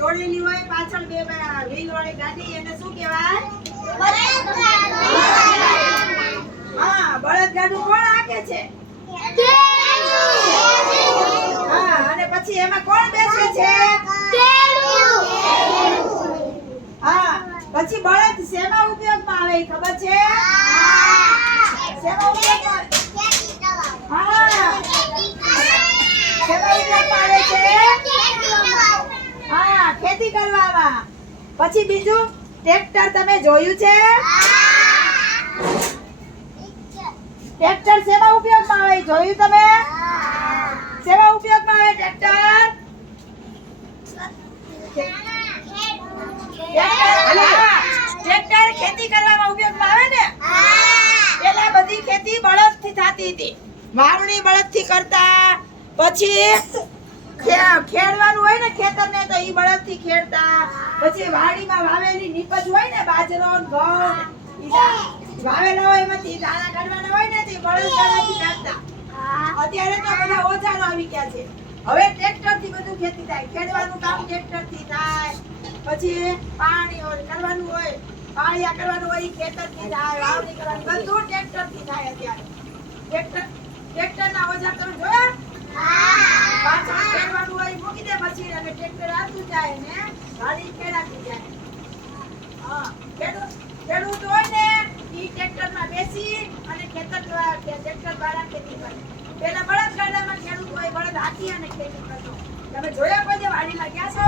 જોડેલી હોય, પાછળ બે વ્હીલ વાળી ગાડી એને શું કહેવાય? હા, બળદગાડું કોણ હાંકે છે? હા, અને પછી એમાં કોણ બેસે છે? હા, પછી બળદ શેમાં ઉપયોગમાં આવે ખબર છે શેમાં ઉપયોગમાં હા શેમાં ઉપયોગમાં આવે છે હા ખેતી કરવામાં પછી બીજું, ટ્રેક્ટર તમે જોયું છે? ટ્રેક્ટર સેવા ઉપયોગમાં આવે, જોયું તમે? સેવા ઉપયોગમાં આવે ટ્રેક્ટર? ખેતી કરવામાં ઉપયોગમાં આવે ને? પેલા બધી ખેતી બળદથી થતી હતી. વાવણી બળદથી કરતા, પછી ખેડવાનું હોય ને ખેતરને તો ઈ બળદથી ખેડતા. પછી વાડીમાં વાવેલી નીપજ હોય ને બાજરો ઘઉં વાવેલા હોય એમાંથી દાણા કાઢવાના હોય ને, તે બળદગાડાથી કાઢતા. અત્યારે તો બધા ઓજારો આવી ગયા છે. હવે ટ્રેક્ટરથી બધું ખેતી થાય. ખેડવાનું કામ ટ્રેક્ટરથી થાય. પછી પાણી હોય, કરવાનું હોય, પાળિયા કરવાનું હોય ખેતરથી થાય, વાવણી કરવાની. બધું ટ્રેક્ટરથી થાય અત્યારે. ટ્રેક્ટર ના ઓજાર તમે જોયા પાછળ ખેડવાનું હોય ઈ મૂકી હા, ખેડૂત ખેડૂત હોય ને, ઈ ટ્રેક્ટરમાં બેસી અને ખેતર ટ્રેક્ટર ખેતી કરે. પેલા બળદગાડામાં ખેડૂત હોય, બળદ હાથી અને ખેતી કરતો. તમે જોયા પછી વાડી વાડીમાં ગયા છો?